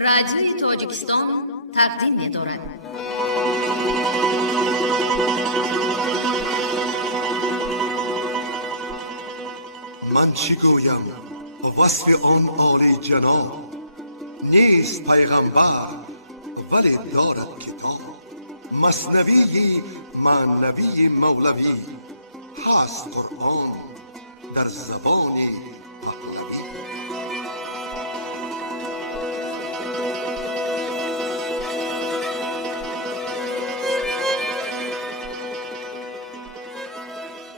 رادیوی تاجیکستان تقدیم می‌دارد. من چی گویم وصف آن عالی جناب، نیست پیغمبر ولی دارد کتاب. مثنوی معنوی مولوی، هست قرآن در زبان پهلوی.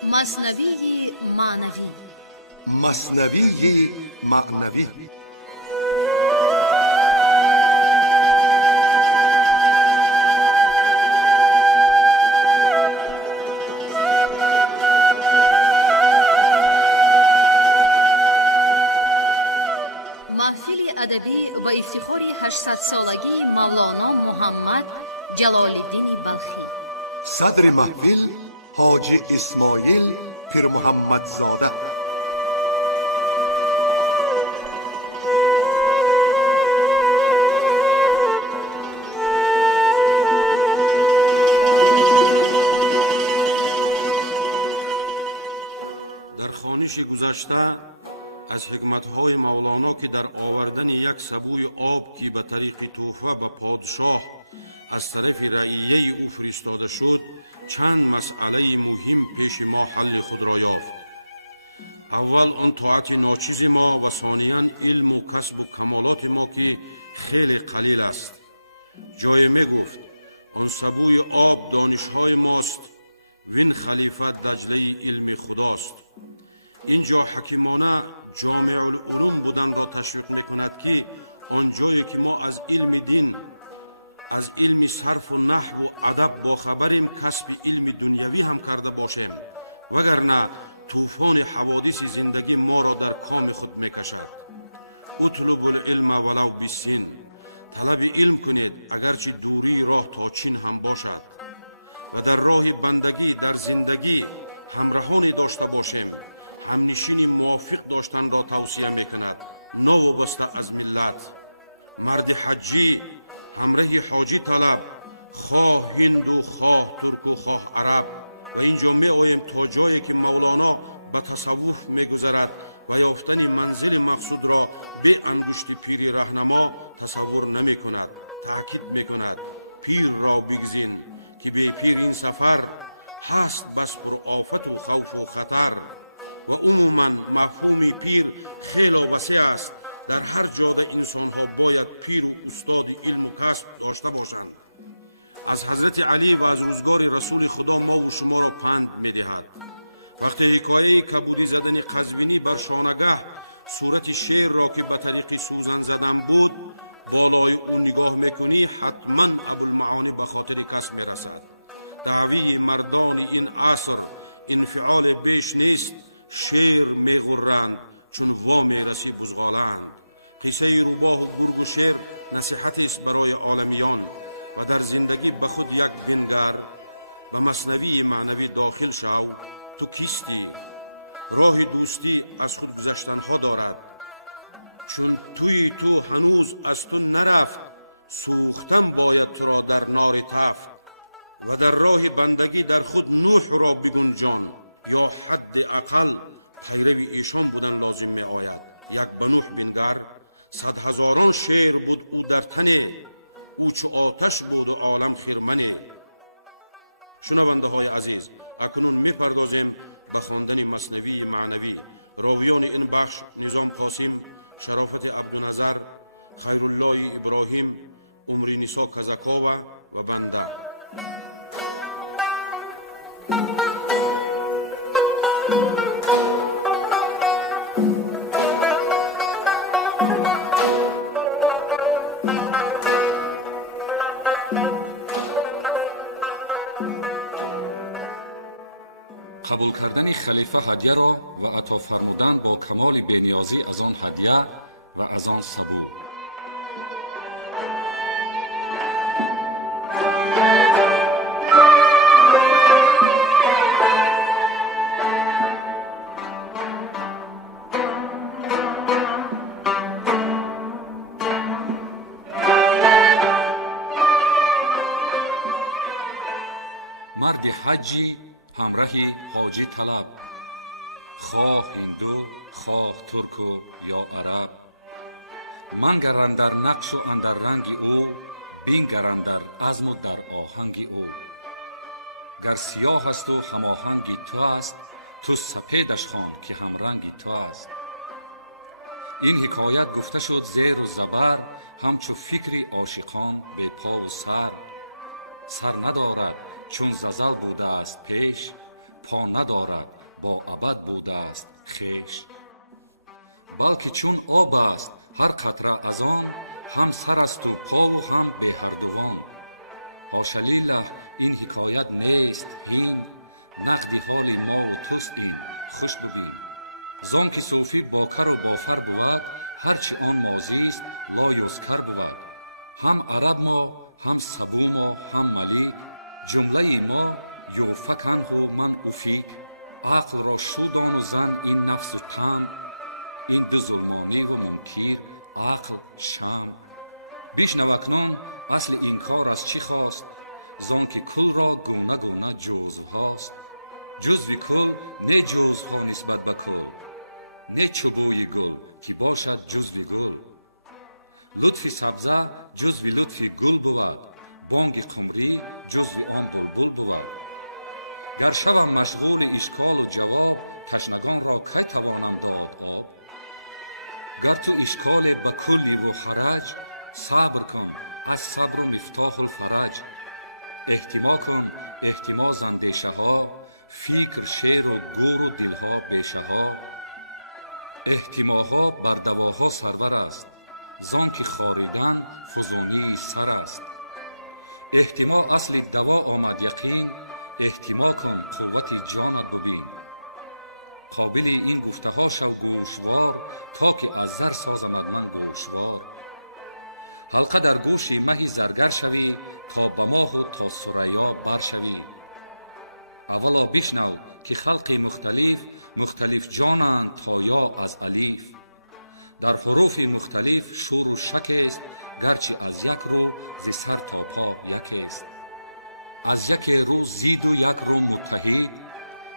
مثنوی معنوی. مثنوی معنوی. محفل ادبی با افتخار 800 سالگی مولانا محمد جلال الدین بلخی. صدر محفل حاجی اسماعیل پیر محمد زاده. در خوانش گذشته از حکمت‌های مولانا که در آوردن یک سبوی آب که به طریق تحفه به پادشاه از طرف رعیه او فرستاده شد، چند مسئله مهم پیش ما حل خود را یافت. اول آن طاعت ناچیز ما و ثانیاً علم و کسب و کمالات ما که خیلی قلیل است. جای می گفت آن سبوی آب دانش‌های ماست، وین خلیفه دجله علم خداست. اینجا حکیمانه جامع العلوم بودن را تشویق میکند که آنجایی که ما از علم دین، از علم صرف و نحو و ادب باخبریم، کسب علم دنیوی هم کرده باشیم، وگرنه طوفان حوادث زندگی ما را در کام خود میکشد. اطلب العلم ولو بالسین، طلب علم کنید اگرچه دوری راه تا چین هم باشد، و در راه بندگی در زندگی همراهانی داشته باشیم. همنشین موافق داشتن را توصیه میکند، نوابسته از ملت. مرد حجی همراه حاجی طلب، خواه هند و خواه ترک و خواه عرب. و اینجا می آییم تا جایی که مولانا به تصوف می گذرد و یافتن منزل مقصود را به انگشت پیر رهنما تصور نمی کند. تأکید می کند پیر را بگزین که به پیر این سفر هست بس پر آفت و خوف و خطر. و عموما مفهوم پیر خیلی وسیع است. در هر جاده انسان ها باید پیر و استاد علم و کسب داشته باشند. از حضرت علی و از روزگار رسول خدا ما و شما را پند می دهد. وقتی حکایه کبودی زدن قزوینی بر شانگه صورت شیر را که به طریق سوزن زدن بود بالای او نگاه میکنی، حتما ابوالمعانی به خاطر کس می رسد. دعوی مردان این عصر انفعال بیش نیست، شیر می غرند چون وا می رسی بزغالند. قصه روباه و گرگ و شیر نصیحتی است برای عالمیان. و در زندگی به خود یک بنگر، به مثنوی معنوی داخل شو. تو کیستی؟ راه دوستی از خود گذشتن ها دارد، چون توی تو هنوز از تو نرفت، سوختن باید تو را در نار تفت. و در راه بندگی در خود نوح را بگنجان، یا حد اقل پیروی ایشان بودن لازم می آید. یک به نوح بنگر، 100,000 شیر بود او در تنه، او چو آتش بود و عالم خرمنه. شنونده های عزیز، اکنون می پردازیم به خواندن مثنوی معنوی. راویان این بخش نظام قاسم، شرافت عبدالنظر، خیرالله ابراهیم، عمری نسا کزکاوه و بنده. قبول کردن خلیفه هدیه را و عطا فرمودن با کمال بینیازی از آن هدیه و از آن سبو. مرد حجی همراه حاجی طلب، خواه هندو خواه ترک و یا عرب. منگر اندر نقش و اندر رنگ او، بینگر اندر عزم و در آهنگ او. گر سیاه است و هماهنگی تو است، تو سپیدش خوان که هم رنگی تو است. این حکایت گفته شد زیر و زبر، همچو فکری عاشقان به پا و سر. سر ندارد چون ززل بوده است پیش، پا ندارد با ابد بوده است خویش. بلکه چون آب است هر قطره از آن، هم سر است و پا و هم به هر دوان. حاشا لیله این حکایت نیست هین، نقد حال ما و توست این خوش ببین. زان که صوفی با کر و با فر بود، هرچی آن ماضی است لا یذکر بود. هم عرب ما هم سبو ما هم ملیک، جمله ما یوفک عنه من افیک. عقل را شودان و زن این نفس و طمع، این دو ظلمانی و منکر عقل شمع. بشنو اکنون اصل این کار از چی خواست، زان که کل را گونه گونه جزو هاست. جزو کل نه جزو ها نسبت به کل، نه چوبوی گل که باشد جزو گل. لطف سبزه جزو لطف گل بود، بانگ قمری جزو آن بلبل بود. گر شوم مشغول اشکال و جواب، تشنگان را کی توانم داد آب. گر تو اشکال به کلی و حرج، صبر کن از صبر و مفتاح الفرج. احتما کن احتما ز اندیشه ها، فکر شیر و گور و دلها بیشه ها. احتماها بر دواها سرور است، زان که خاریدن فزونی سر است. احتما اصل دوا آمد یقین، احتما کن قوت جانت ببین. قابل این گفته ها شو گوشوار، تا که از زر سازمد من گوشوار. حلقه در گوش مهی زرگر شوی، تا به ماه و تا ثریا بر شوی. اولا بشنو که خلق مختلف، مختلف جانند تا یا از الف. در حروف مختلف شور و شک است، گرچه از یک رو ز سر تا پا یک است. از یک رو زید و یک رو متحد،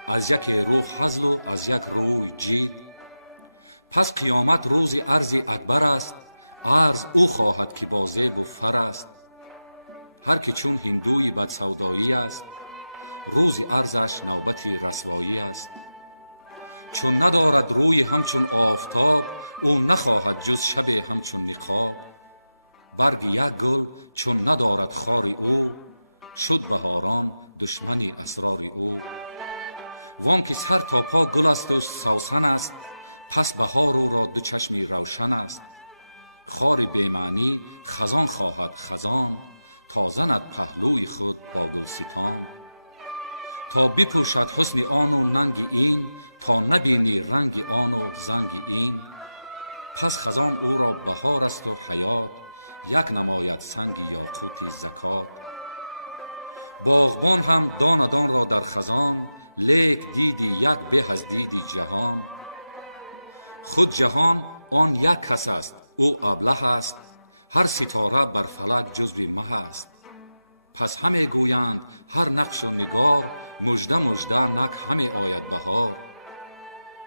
از یک رو هزل و از یک روی جید. پس قیامت روز عرض اکبر است، عرض او خواهد که با زیب و فر است. هر که چون هندوی بد سودایی است، روز عرضش نوبت رسوایی است. چون ندارد روی همچون آفتاب، او نخواهد جز شب همچون نقاب. برگ یک گل چون ندارد خار او، شد بهاران دشمن اسرار او. وان که سر تا پا گل است و سوسن است، پس بهار او را دو چشمی روشن است. خار بی‌معنی خزان خواهد خزان، تا زند پهلوی خود با گلستان. تا بپوشد حسن آن و ننگ این، تا نبینی رنگ آن و زنگ این. پس خزان او را بهار است و حیات، یک نماید سنگ یاقوت زکات. باغبان هم داندان را در خزان، لیک دیدی یک به از دیدی جهان. خود جهان آن یک کس است او ابله است، هر ستاره بر فلک جزو مه است. پس همه گویند هر نقش و نگار، مژده مژده نک همه آید بهار.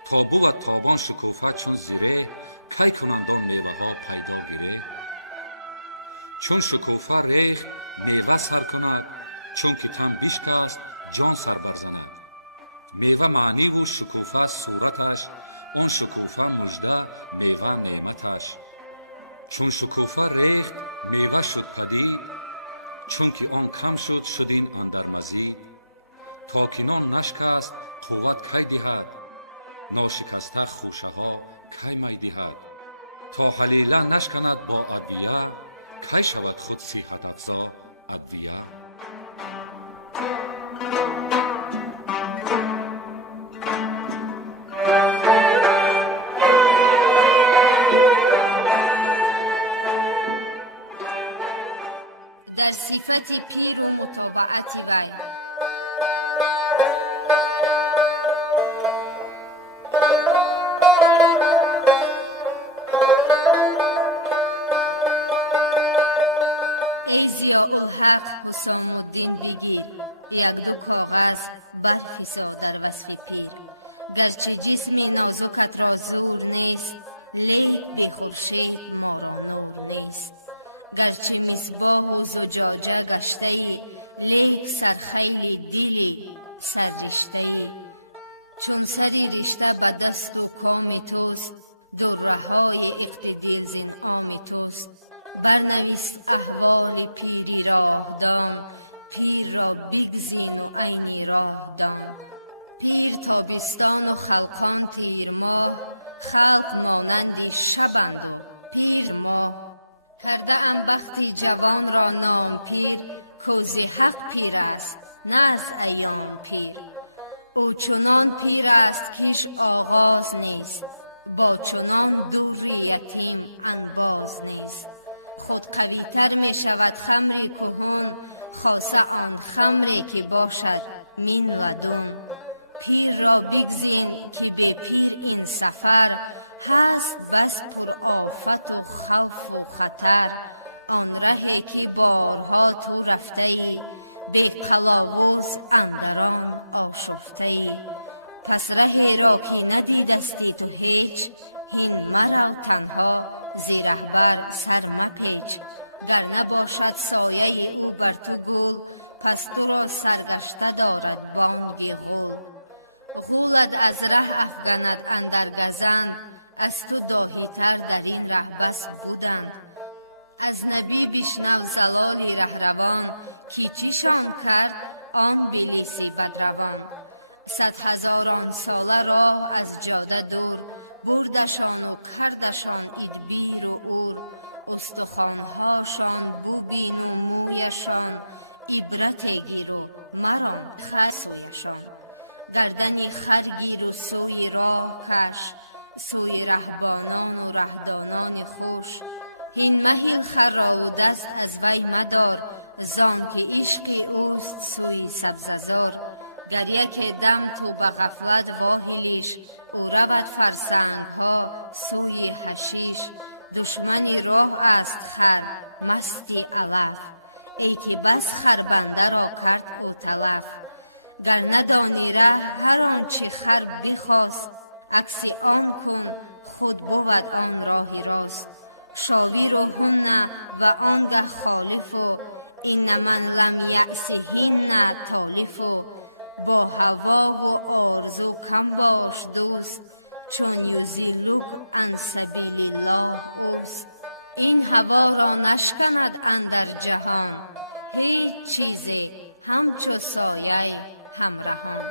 تا بود تابان شکوفه چون زره، کی کنند آن میوه ها پیدا گره. چون شکوفه ریخت میوه سر کند، چون که تن بشکست جان سر برزند. میوه معنی و شکوفه صورتش، آن شکوفه مژده میوه نعمتش. چون شکوفه ریخت میوه شد پدید، چون که آن کم شد شد این اندر مزید. تا که نان نشکست قوت کی دهد، ناشکسته خوشه ها کی می دهد. تا حلیله نشکند با ادویه، کی شود خود صحت افزا ادویه. در صفت پیر و متابعت وی. ای ضیاء الحق حسام الدین بگیر، یک دو کاغذ برفیسا در وصف پیر. گرچه جسم نازکت را زور نیست، لیک بی خورشید ما را نور نیست. گرچه مصباح و زجاجه گشته ای، لیک سرخیل دلی سر رشته ای. چون سری رشته به دست و کام توست، دره های اقتدیل زین عام توست. برنویس احوال پیری راه دان، پیر را بگزین و عین راه دان. پیر تابستان و خلقان تیر ماه، خلق مانندی شبند و پیر ماه. کرده ام بختی جوان را نام پیر، کوز حق پیر است نه از ایام پیر. او چنان پیر است کیش آغاز نیست، با چنان دور یتیم انباز نیست. خود قوی تر می شود خمری کهن، خاصه آن خمری که باشد من لدن. پیر را بگزین که به پیر این سفر، هست بس پر آفت و خوف و خطر. آن رهی که بارها تو رفته ای، بی قلاوز اندران آشفته ای. پس رهی را که ندیدستی تو هیچ، هین مرو تنها زی رهبر سر مپیچ. گر نباشد سایه او بر تو گل، پس تو را سرگشته دارد بانگ غول. غولت از ره افگند اندر گزند، از تو داهی تر در این ره بس بودند. از نبی بشنو زلالی رهروان، کی چیشان کرد آن بلیسی بدروان. 100,000 ساله راه از جاده دور، بردشان و کردشان ادبیر و اور. استخوانهاشان بوبین و مویشان، عبرت گیر و مران خر سویشان. گردنی خر گیر و سوی راه کش، سوی رهبانان و رهدانان خوش. هین مهیل خر را و دست از وی مدار، زان که عشق اوست سوی سبززار. گر یک دم تو به غفلت واهلیش، او رود فرسنگ ها سوی حشیش. دشمنی راه است خر مستی علف، ای که بس خربنده را کرد او تلف. گر ندانی ره هر آنچه خر بخواست، عکس آن کن خود بود آن راهی راست. شاویر و هن و آنگه خالف، و این من لم یأسهن تالف. با هوا و آرزو کم باش دوست، چون یضلک عن سبیل الله اوست. این هوا را نشکند اندر جهان، هیچ چیزی همچو سایه همراهان.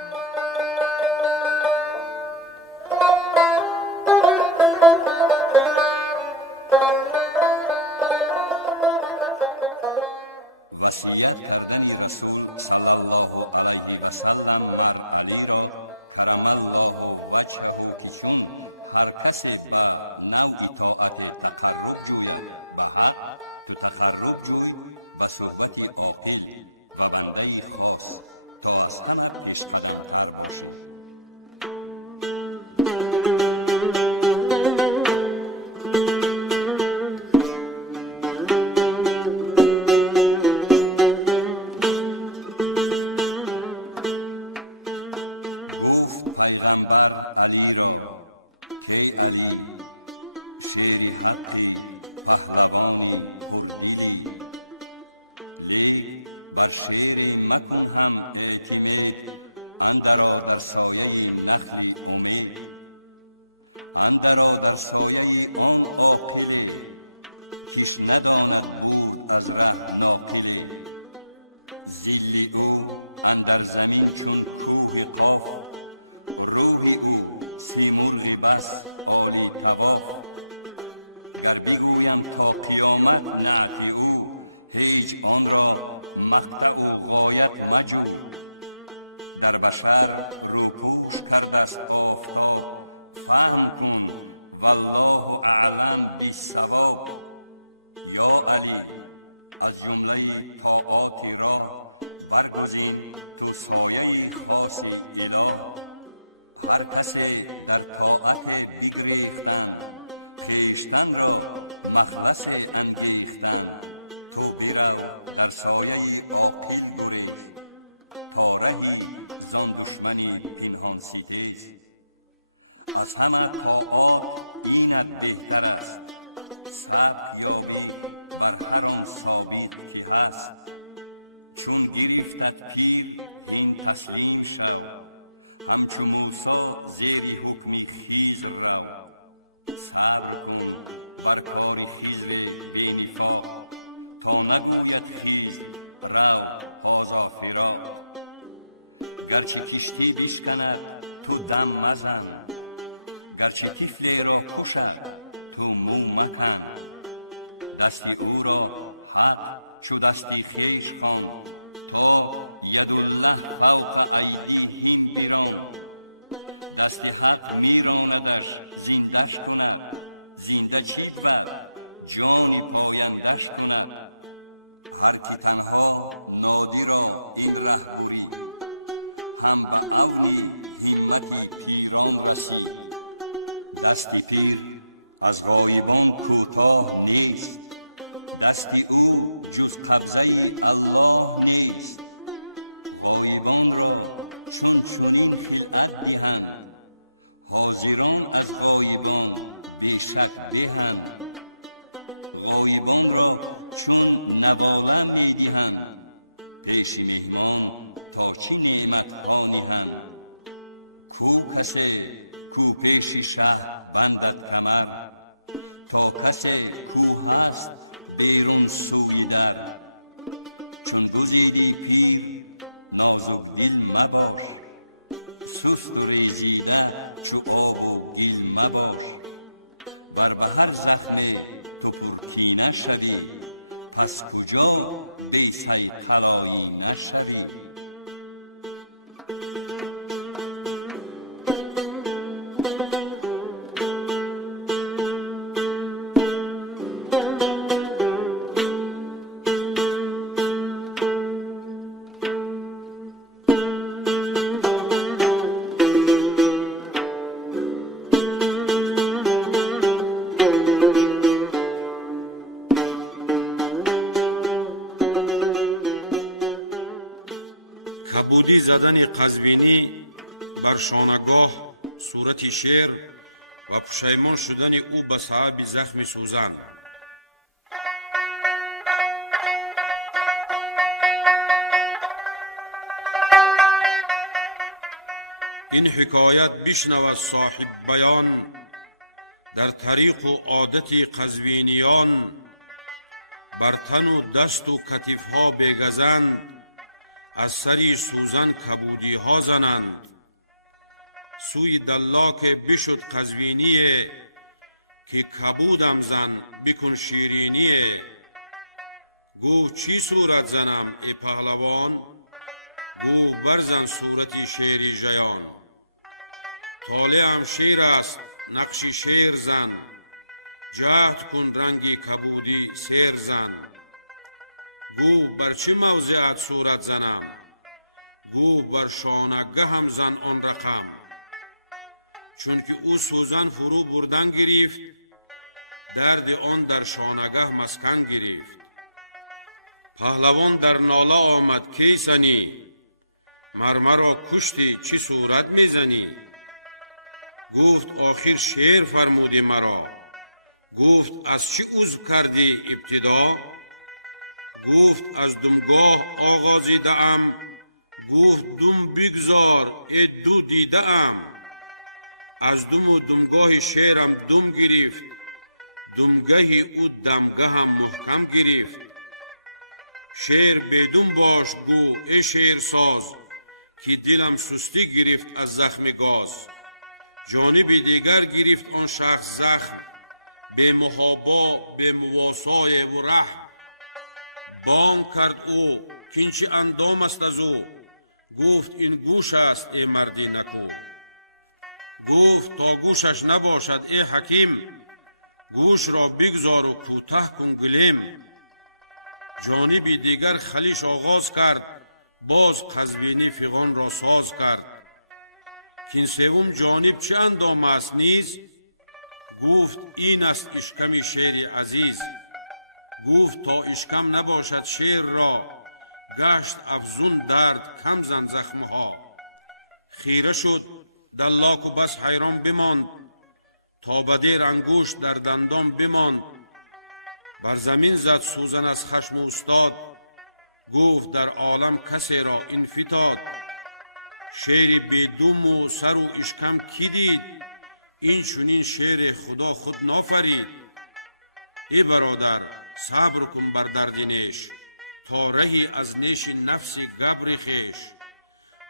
وصیت کردن رسول صلی الله علیه و سلم مر علی را کرم الله وجهه، که چون هر کسی به نوع طاعت تقرب جوید به حق، تو تقرب جوی به صحبت عاقل و بنده خاص، تا از همه پیش قدم تر باشی. گفت پیغمبر علی را که علی شیر حقی پهلوانی پردلی، لیک بر شیر مکن هم اعتماد، اندرا در سایه نخل امید. اندرا در سایه آن عاقل، کش نداند برد از ره ناقل. ذل او اندر زمین چون کوه قاف، روح او سیمرغ بس عالی طواف. گر بگویم تا قیامت نعت او، هیچ آن را مقطع و غایت مجو. در بشر روپوش کردست آفتاب، فهم کن والله اعلم بالصواب. یا علی از جمله طاعات راه، برگزین تو سایه خاص اله. هر کسی در طاعت بگریختند، خیشتن را مخلص انگیختند. تو برو در سایه عاقل گریز، تا رهی زان دشمنی پنهان ستیز. از همه طاعات اینت بهتر است، سبق یابی بر هر آن سابق که هست. چون گرفتت پیر هین تسلیم شو، همچو موسی زیر حکمی خیز رو. صبر کن بر کار خیز بی نفاق، تا نگوید خیز رو هازا فراق. گرچه کشتی بشکند تو دم مزن، گرچه طفل را کشد تو مو مکن. دست او را حق چو دستی خویش خوان، تا ید الله فوق ایدیهم بران. دست حق میراندش زندش کند، زنده چی بود جانی پایندش کند. هر کی تنها نادی را این ره بری، هم به اونی همتی پیران رسی. دست پیر از غایبان کوتاه نیست، دست او جز قبضه الله نیست. غایبان را چون چونین خلعت دهند، حاضران از غایبان بیشک بهند. غایبان را چون نواله می دهند، پیش مهمان تا چی نعمت ها نهند. کو کسی کو پیش شه بندد کمر، تا کسی کو هست بیرون سوی در. چون گزیدی پیر نازک دل مباش، سست و ریزیده چو آب و گل مباش. ور به هر زخم تو پرکینه شوی، پس کجا بی صیقلایی نشوی. کبودی زدن قزوینی بر شانگاه صورت شیر و پشیمان شدن او به صاحب زخم سوزن. این حکایت بشنود صاحب بیان، در طریق و عادت قزوینیان. بر تن و دست و کتفها بگزند، از سری سوزن کبودی ها زنند. سوی دلاک بشد قزوینیه، که کبودم زن بکن شیرینیه. گفت چی صورت زنم ای پهلوان، گفت برزن صورتی شیری ژیان. طالعم شیر است نقشی شیر زن، جهد کن رنگی کبودی سیر زن. گفت بر چه موضعت صورت زنم، گفت بر شانگه هم زن آن رقم. چون که او سوزن فرو بردن گرفت، درد آن در شانگه مسکن گرفت. پهلوان در ناله آمد کیسنی، مرمرا کشتی چی صورت میزنی. گفت آخر شیر فرمودی مرا، گفت از چی عضو کردی ابتدا. گفت از دمگاه آغازیده ام، گفت دم بگذار ای دو دیده ام. از دم و دمگاه شیرم دم گرفت، دمگه او دمگه هم محکم گرفت. شیر بدم باش گو ای شیر ساز، که دلم سستی گرفت از زخم گاز. جانب دیگر گرفت آن شخص زخم، به محابا به مواسای و رحم. بانگ کرد او کینچی اندام است از او، گفت این گوش است ای مردی نکو. گفت تا گوشش نباشد ای حکیم، گوش را بگذار و کوته کن گلیم. جانب دیگر خلیش آغاز کرد، باز قزوینی فغان را ساز کرد. کین سوم جانب چه اندام است نیز، گفت این است اشکم شیر عزیز. گفت تا اشکم نباشد شیر را، گشت افزون درد کم زن زخمها. خیره شد دلاک و بس حیران بماند، تا به دیر انگوش در دندان بماند. بر زمین زد سوزن از خشم استاد، گفت در عالم کسی را این فتاد. شیر بدوم و سر و اشکم کی دید، این چونین شیر خدا خود نافرید. ای برادر صبر کن بر درد نیش، تا رهی از نیش نفس گبر خویش.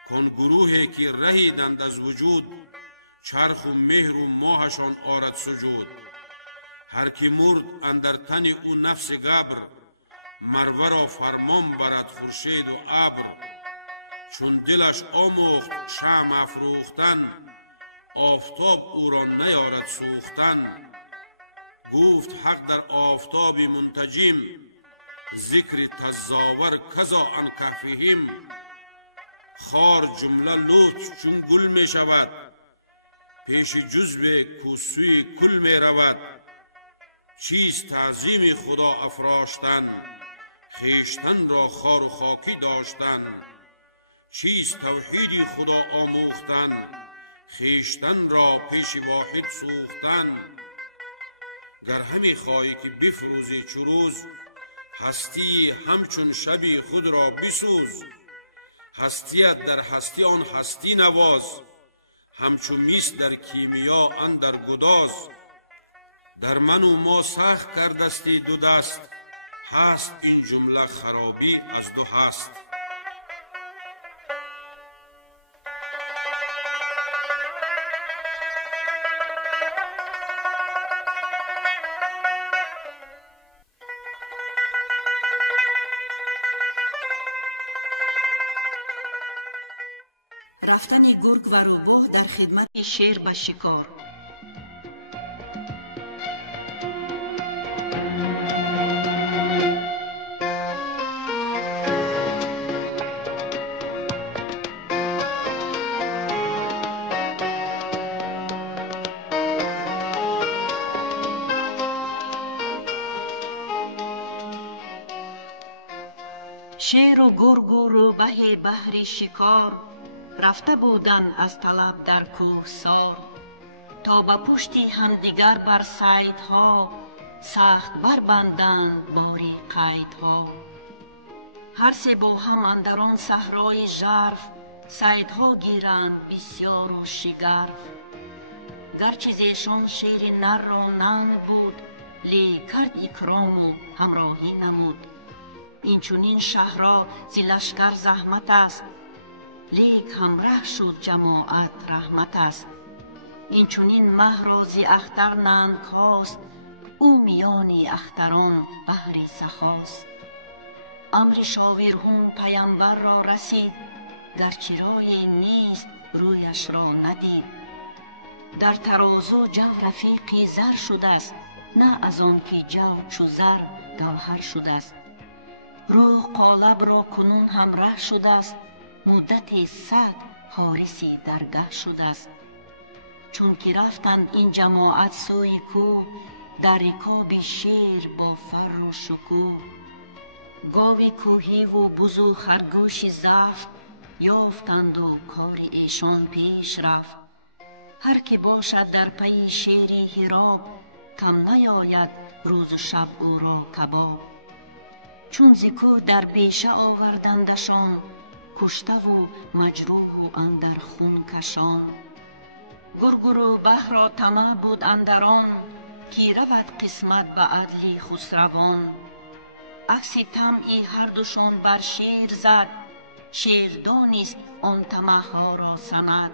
کن گروهی که رهیدند از وجود، چرخ و مهر و ماهشان آرد سجود. هر کی مرد اندر تن او نفس گبر، مروه را فرمان برد خورشید و ابر. چون دلش آموخت شمع افروختن، آفتاب او را نیارد سوختن. گفت حق در آفتاب منتجم، ذکر تزاور کذا عن کهفهم. خار جمله لطف چون گل می شود، پیش جزو کوسوی کل می رود. چیست تعظیم خدا افراشتن، خیشتن را خار و خاکی داشتن. چیست توحید خدا آموختن، خیشتن را پیش واحد سوختن. گر همی خواهی که بفروزی چو روز، هستی همچون شبی خود را بسوز. هستیت در هستی آن هستی نواز، همچون میس در کیمیا اندر گداز. در من و ما سخت کردستی دو دست، هست این جمله خرابی از دو هست. رفتن گرگ و روباه در خدمت شیر به شکار. شیر و گرگ و روبه بهر شکار، رفته بودند از طلب در کوهسار. تا به پشتی همدیگر بر صیدها، سخت بربندند باری قیدها. هر سه با هم اندر آن صحرای ژرف، صیدها گیرند بسیار و شگرف. گرچه زیشان شیر نر را ننگ بود، لیک کرد اکرام و همراهی نمود. این چونین شهرها ز لشکر زحمت است، لیک همره شد جماعت رحمت است. این چونین مه را ز اختر ننگ خواست، او میان اختران بهر سخاست. امر شاویرهون پیامبر را رسید، گرچه رای نیست رویش را ندید. در ترازو جو رفیقی زر شده است، نه از آن که جو چو زر گوهر شده است. روح قالب را کنون همره شده است، مدت سگ حارسی درگه شده است. چون که رفتند این جماعت سوی کوه، در رکاب شیر با فر و شکوه. گاوی کوهی و بز و خرگوش زفت، یافتند و کار ایشان پیش رفت. هر که باشد در پی شیری هراب، کم نیاید روز و شب او را کباب. چون ز کوه در بیشه آوردندشان، کشته و مجروح و اندر خون کشان. گرگ و روبه را طمع بود اندران، که رود قسمت به عدل خسروان. عکس طمعی هر دوشان بر شیر زد، شیر دانست آن طمع ها را سند.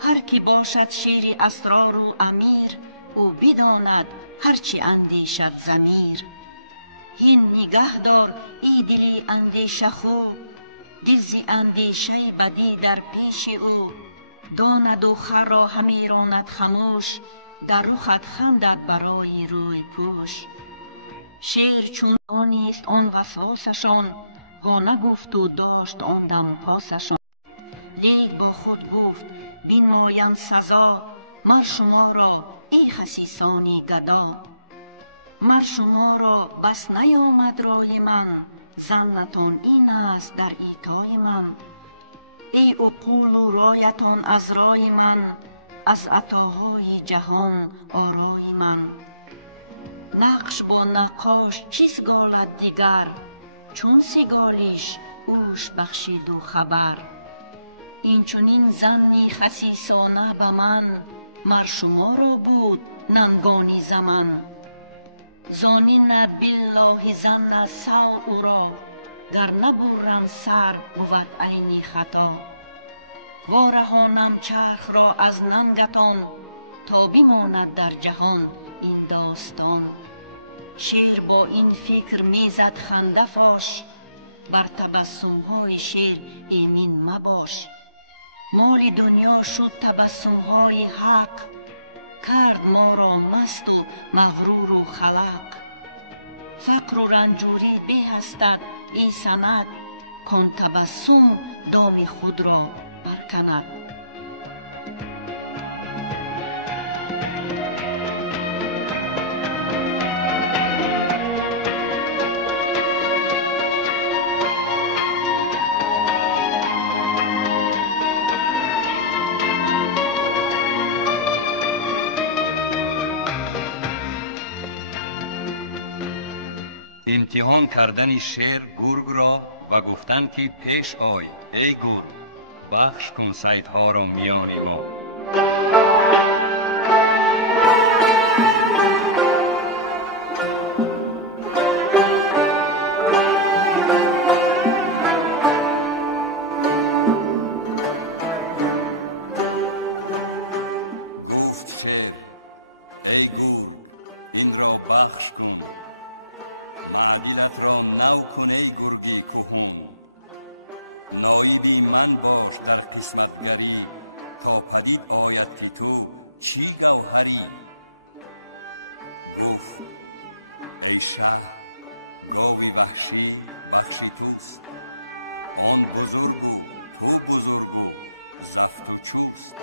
هر که باشد شیر اسرار و امیر، او بداند هرچه اندیشد ضمیر. هین نگه دار ای دلی اندیشه خو، دل ز اندیشه بدی در پیش او. داند و خر را همی راند خموش، در رخت خندد برای روی پوش. شیر چون دانست آن وسواسشان، وا نگفت و داشت آن دم پاسشان. لیک با خود گفت بنمایند سزا، مر شما را ای خسیسان گدا. مر شما را بس نیامد رای من، ظنتان این است در ایتای من. ای عقول و رایتان از رای من، از عطاهای جهان آرای من. نقش با نقاش چیست گالد دیگر، چون سیگالیش اوش بخشید و خبر. این چونین ظنی خسیسانه به من، مر شما را بود ننگانی زمن. زانین بالله ظن سوء او را، گر نبرم سر بود عینی خطا. وارهانم چرخ را از ننگتان، تا بماند در جهان این داستان. شعر با این فکر میزد خنده فاش، بر تبسم های شعر ایمین مباش. مال دنیا شد تبسم های حق، کرد ما را مست و مغرور و خلق. فقر و رنجوری به هستد این سند، کان تبسم دام خود را برکند. امتحان کردن شیر گرگ را و گفتن که پیش آی ای گرگ، بخش کن صیدها را میان ما. گفت شیر ای گرگ این را بخش کن، معدلت را نو کن ای گرگی کهون. نایبی من باش در قسمتگری، تا پدید آید که تو چی گوهری. گفت ای شه گاوی وحشی بخشی توست، آن بزرگو تو بزرگو زفت و چوست.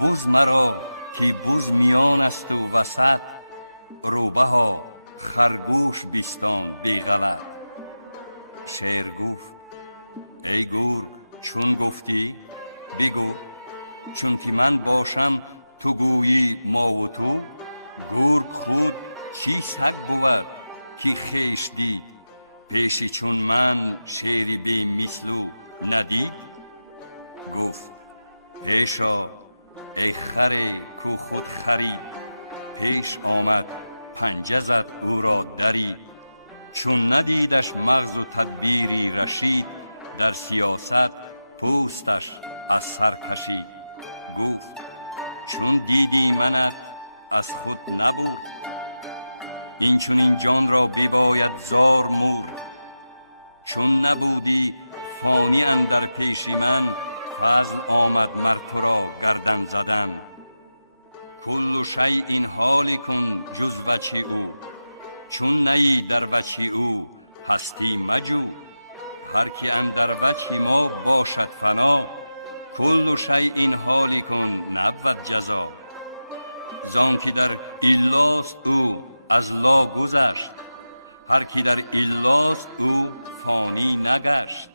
بز مرا که بز میان است و وسط، روبه ها خرگوش بیستان بی غلط. شیر گفت ای گرگ چون گفتی بگو، چون که من باشم تو گویی ما و تو. گرگ خود چی سگ بود که خیش دید، پیشی چون من شیری بی مثلو ندید. گفت پیشا ای خره کو خود خرید، پیش آمد پنجه زد او را درید. چون ندیدش مغز و تدبیری رشید، در سیاست پوستش از سر کشید. گفت چون دیدی منت از خود نبرد، این چون این جان را بباید زار مرد. چون نبودی فانی اندر پیش من، فضل آمد مر تو را گردن زدن. کل شیء حالک جز وجه او، چون نی در وجه او هستی مجو. هر کی اندر وجه ما باشد فنا، کل شیء حالک نبود جزا. زان کی در ایلاست او از لا گذشت، هر کی در ایلاست او فانی نگشت.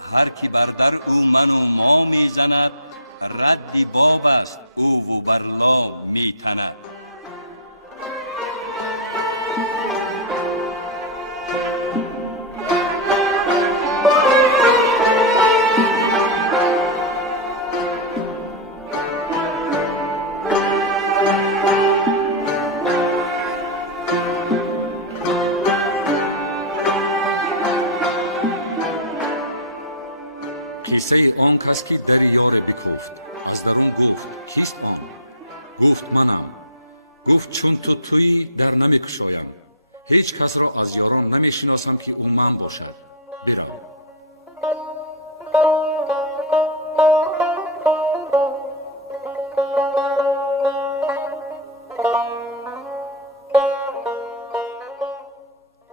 هر کی بر در او من و ما میزند، ردی باب است او و بر لا میتند. قصه آن کس که در یار بکفت. از درون گفت کیست آن؟ گفت منم. گفت چون تو تویی در نمیکشایم، هیچ کس را از یاران نمیشناسم که او من باشد. برو.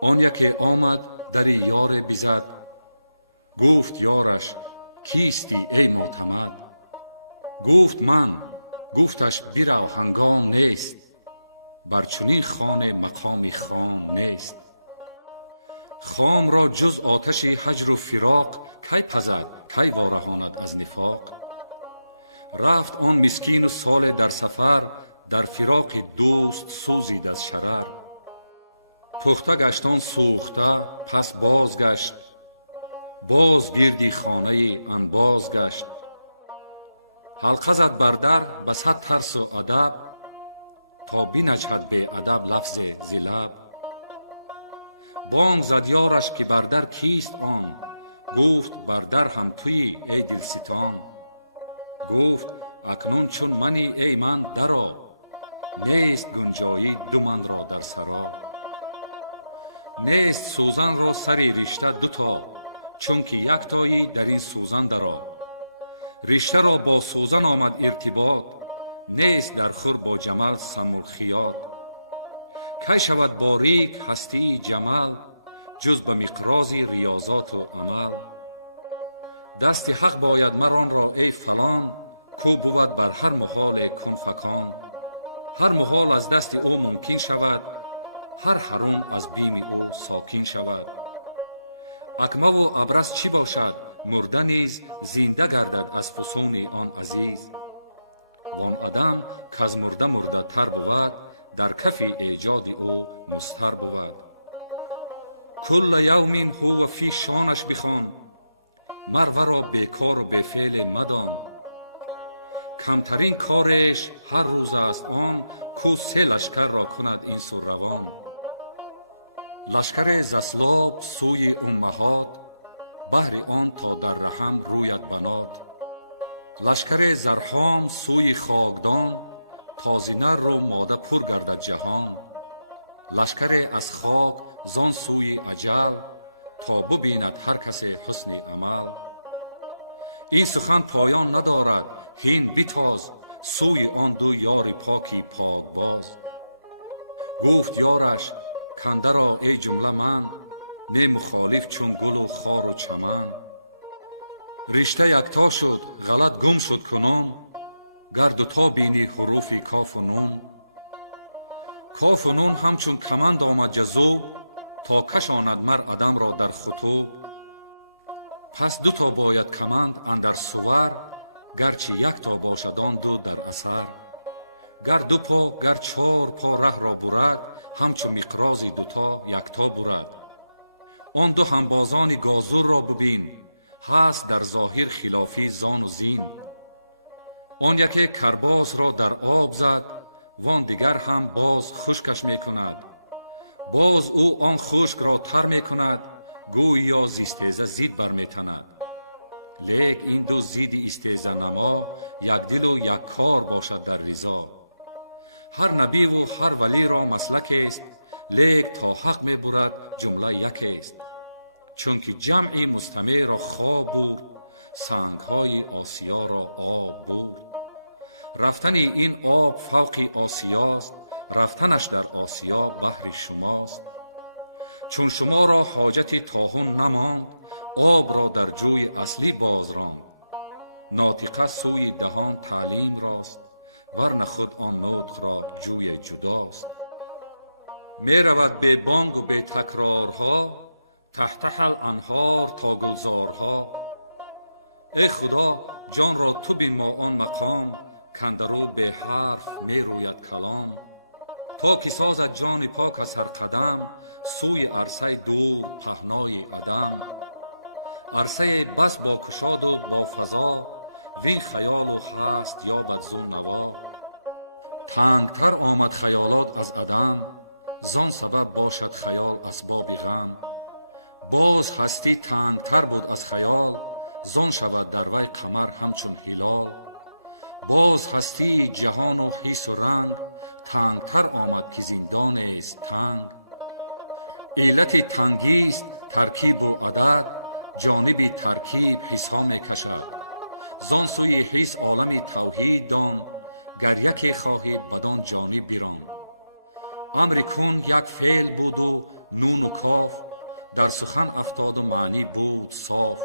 آن یکی آمد در یار بزد، گفت یارش کیستی ای معتمد؟ گفت من. گفتش برو هنگام نیست، بر چنین خانه مقام خام نیست. خام را جز آتش هجر و فراق کی پزد کی وارهاند از نفاق. رفت آن مسکین و سال در سفر، در فراق دوست سوزید از شرر. پخته گشتان سوخته پس بازگشت، باز گردی خانه انباز گشت. حلقه زد بر در به صد ترس و ادب، تا بنجهد به ادب لفظ ز لب. بانگ زد یارش که بر در کیست آن، گفت بر در هم تویی ای دلستان. گفت اکنون چون منی ای من درآ، نیست گنجایی دو من را در سرا. نیست سوزن را سری رشته دوتا، چون که یک تایی در این سوزن درآ. رشته را با سوزن آمد ارتباط، نیست در خور با جمل سم الخیاط. کی شود باریک هستی جمال، جز به مقراض ریاضات و عمل. دست حق باید مران را ای فلان، کو بود بر هر محال کن فکان. هر محال از دست او ممکن شود، هر حرام از بیم او ساکن شود. اکمه و ابرس چی باشد مرده نیز، زنده گردد از فسون آن عزیز. وان آدم کز مرده مرده تر بود، در کف ایجاد او مضطر بود. کل یوم هو فی شانش بخوان، مرو را بیکار و بیفعل مدان. کمترین کارش هر روز است آن، کو سه لشکر را کند این سو روان. لشکر زسلاب سوی امهات، بهر آن تا در رحم رویت بنات. لشکر زرهام سوی خاکدان، تا ز نر و ماده پر گردد جهان. لشکر از خاک زان سوی اجل، تا ببیند هر کس حسن عمل. این سخن پایان ندارد هین بتاز، سوی آن دو یار پاکی پاک باز. گفت یارش کنده را ای جمله من، نه مخالف چون گل و خار و چمن. رشته یکتا شد غلط گم شد کنون، گر دوتا بینی حروف کاف و نون. کاف و نون همچون کمند آمد جذوب، تا کشاند مر آدم را در خطوب. پس دوتا باید کمند اندر صور، گرچه یک تا باشد آن دو در اثر. گر دو پا گر چار پا ره را برد، همچو مقراض دوتا یکتا برد. آن دو همبازان گازور را ببین، هست در ظاهر خلافی زان و زین. آن یکی کرباس را در آب زد، وان دیگر هم باز خشکش می کند. باز او آن خشک را تر می کند، گویا زیستیزه زید بر می تند. لیک این دو زید استیزه نما، یک دل و یک کار باشد در رضا. هر نبی و هر ولی را مسلک است، لیک تا حق می برد جمله یک است. چون که جمعی مستمع را خواب برد، سنگ های آسیا را آب برد. رفتن این آب فوق آسیاست، رفتنش در آسیا بحر شماست. چون شما را حاجت طاحون نماند، آب را در جوی اصلی باز راند. ناطقه سوی دهان تعلیم راست، ورنه خود آن نطق را جوی جداست. می رود به بانگ و به تکرارها، تحت الانهار تا گلزارها. ای خدا جان را تو بین ما آن مقام، کندرو به حرف می روید کلام. تا که سازد جان پاک از هر قدم، سوی عرصه دور پهنای عدم. عرصه بس با کشاد و با فضا، وین خیال و هست یابد زون نوا. تنگتر آمد خیالات از عدم، زان سبب باشد خیال اسباب غم. باز هستی تنگتر بود از خیال، زان شود در وی قمر همچون هلال. باز هستی جهان و حس و رنگ، تنگتر آمد که زندان است تنگ. علت تنگی است ترکیب و عدد، جانب ترکیب حس ها می کشد. زان سوی حس عالم توحید دان، گر یکی خواهی بدان جانب بران. امر کن یک فعل بود و نون و کاف، در سخن افتاد و معنی بود صاف.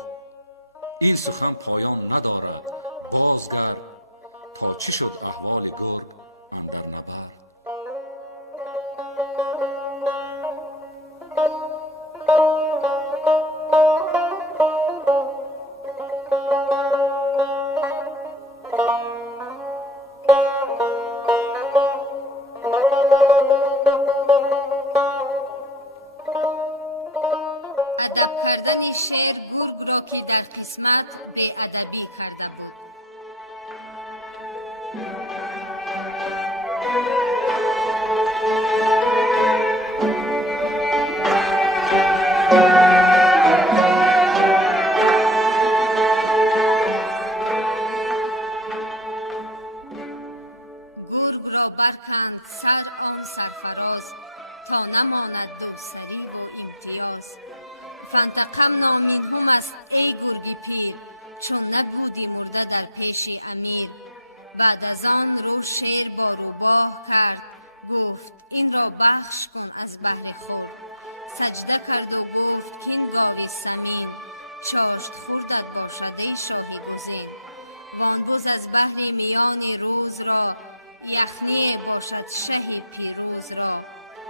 این سخن پایان ندارد بازگرد، تا چی شد احوال گرگ اندر نبرد. ادب کردن شعر گرگ را که در قسمت بی ادبی کرده بود. گرگ را برکند سر آن سرفراز، تا نماند دوسری و امتیاز. فانتقمنا منهم است ای گرگ پیر، چون نبودی مرده در پیش امیر. بعد از آن رو شیر با روباه کرد، گفت این را بخش کن از بهر خورد. سجده کرد و گفت کین گاو سمین، چاشت خوردت باشد ای شاه گزین. وان بز از بهر میان روز را، یخنی باشد شه پیروز را.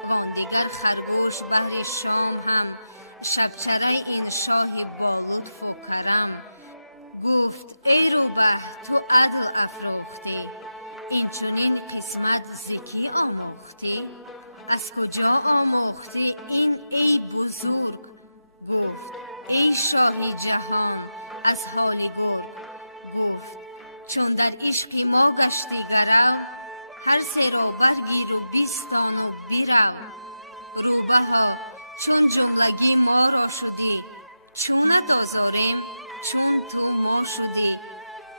وان دیگر خرگوش بهر شام هم، شبچره این شاه با لطف و کرم. گفت ای روبه تو عدل افروختی، این چونین قسمت زکی آموختی؟ از کجا آموختی این ای بزرگ؟ گفت ای شاه جهان از حال گرگ. گفت چون در عشق ما گشتی گرو، هر سه را برگیر و بیستان و بیرو. روبه ها چون جملگی ما را شدی، چونت آزاریم چون تو ما شدی.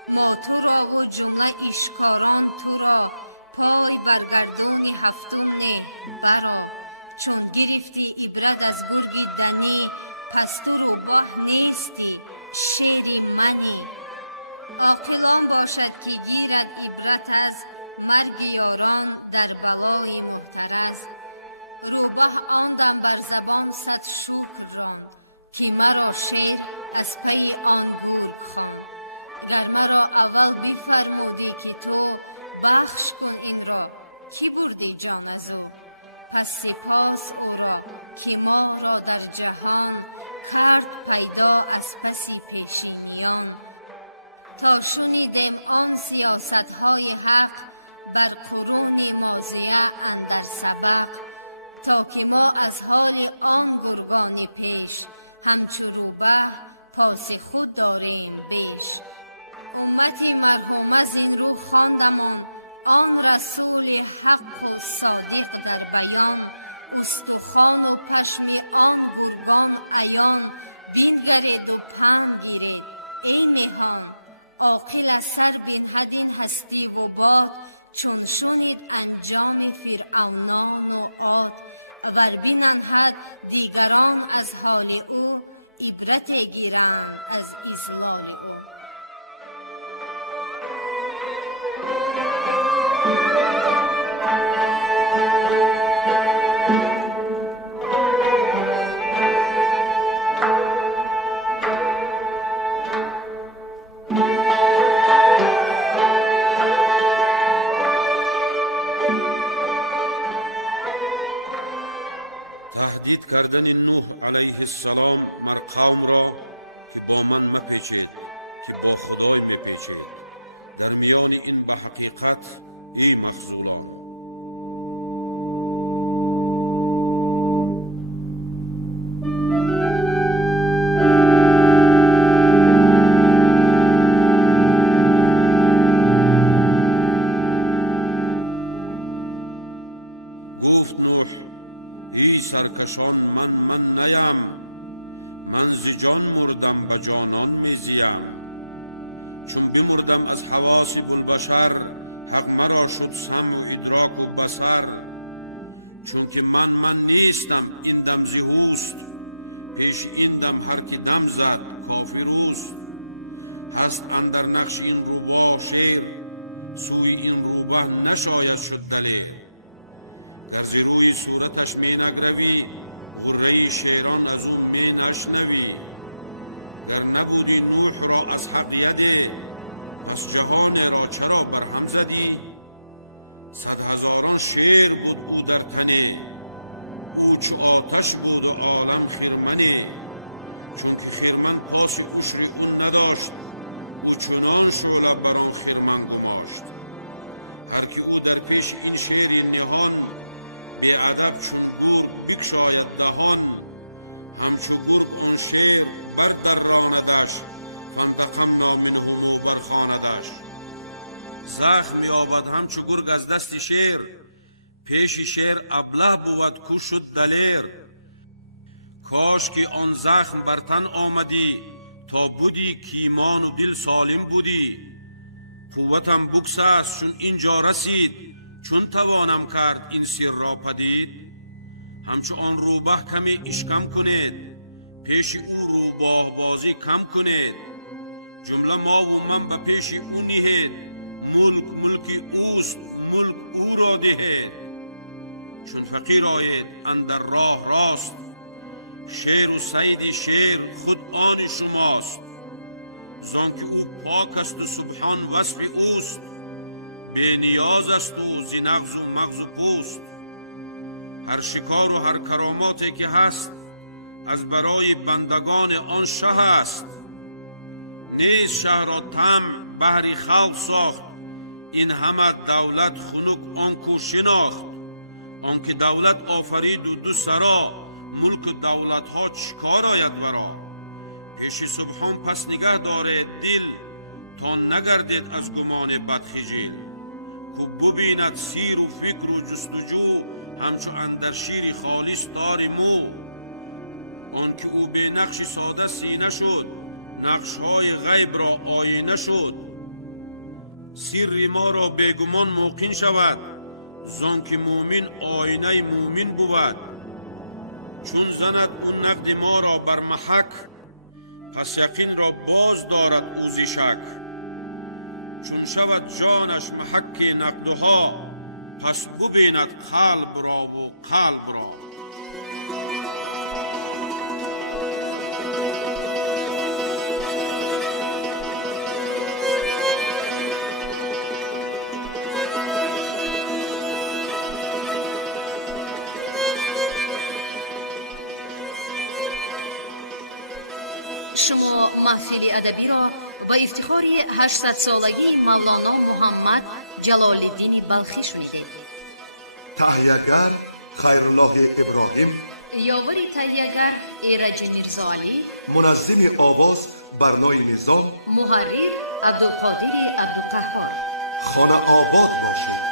ما تو را و جمله اشکاران تو را، پای برگردون هفتم نه برا. چون گرفتی عبرت از گرگ دنی، پس تو روبه نیستی شیر منی. عاقلان باشد که گیرد عبرت از، مرگ یاران در بلای محترز. روبه آن دم بر زبان صد شکر راند، که مرا شیر از پی آن گرگ خواند. گر مرا اول بفرمودی که تو، بخش کن این را کی بردی جان از او. پس سپاس او را که ما را در جهان، کرد پیدا از پسی پیشینیان. تا شنیدیم آن سیاست های حق، بر قرون ماضیه اندر سبق. تا که ما از حال آن گرگان پیش، همچو روبه پاس خود داریم بیش. امتی مرحومه زین رو خواندمان، آن رسول حق و صادق در بیان. استخوان و پشم آن گرگان عیان، بینگرید و پند گیرید ای مهان. عاقل از سر بنهد این هستی و باد، چون شنید انجام فرعونان و عاد. ور بننهد دیگران از حال او، عبرت گیرند از اضلال او. تهدید کردن نوح علیه السلام مر قوم را که با من مپیچید، که با خدای مپیچید. در میان این به حقیقت ای مخذولان. گفت نوح ای سرکشان من نیم، من ز جان مردم به جانان میزیم. چون بمردم از حواس بوالبشر، حق مرا شد سمع و ادراک و بصر. چون که من نیستم این دم زهوست، پیش این دم هر که دم زد کافروست. هست اندر نقش این روباه شیر، سوی این روبه نشاید شد دلیر. گر ز روی صورتش می نگروی، غره شیران از او می نشنوی. گر نبودی نوح را از حق یده، پس جهان را چرا برهم زدی؟ 100 هزاران شیر بود او در تنه، او چو آتش بود و عالم خرمنه. چون که خرمن پاس عشر اون نداشت، او چنان شعله بر آن خرمن گماشت. هر که او در پیش این شیر نهان، بی ادب چون گرگ بگشاید دهان. همچو گرگ آن شیر بردراندش، فانتقمنا منهم برخواندش. زخم یابد همچو گرگ از دست شیر، پیش شیر ابله بود کو شد دلیر. کاش که آن زخم بر تن آمدی، تا بودی کیمان و دل سالم بودی. قوتم بکس است چون اینجا رسید، چون توانم کرد این سر را پدید. همچو آن روبه کمی اشکم کنید، پیش او روباه بازی کم کنید. جمله ما و من به پیش او نهید، ملک ملک اوست ملک او را دهید. چون فقیر آید اندر راه راست، شیر و صید شیر خود آن شماست. زانکه او پاک است و سبحان وصف اوست، بی نیاز است و ز نغز و مغز و پوست. هر شکار و هر کراماتی که هست، از برای بندگان آن شه است. نیست شه را طمع بهر خلق ساخت، این همه دولت خنک آن کو شناخت. آنکه دولت آفرید و دو سرا، ملک دولت ها چکار آید ورا. پیش سبحان پس نگه دارد دل، تا نگردید از گمان بدخجل. کو ببیند سیر و فکر و جستجو، همچو اندر شیر خالص تار مو. آنکه او به نقش ساده سینه شد، نقش های غیب را آینه شد. سر ما را بیگمان موقن شود، زانکه مومن آینه مومن بود. چون زند اون نقد ما را بر محک، پس یقین را باز دارد او ز شک. چون شود جانش محک نقدها، پس ببیند قلب را و قلب را. شما محفل ادبی را با افتخار 800 سالگی مولانا محمد جلال الدین بلخی شنیدید. تهیه‌گر خیرالله ابراهیم، یاوری تهیه‌گر ایرج میرزا علی، منظم آواز برنای نظام، محرر عبدالقادر عبدالقهار. خانه آباد باشید.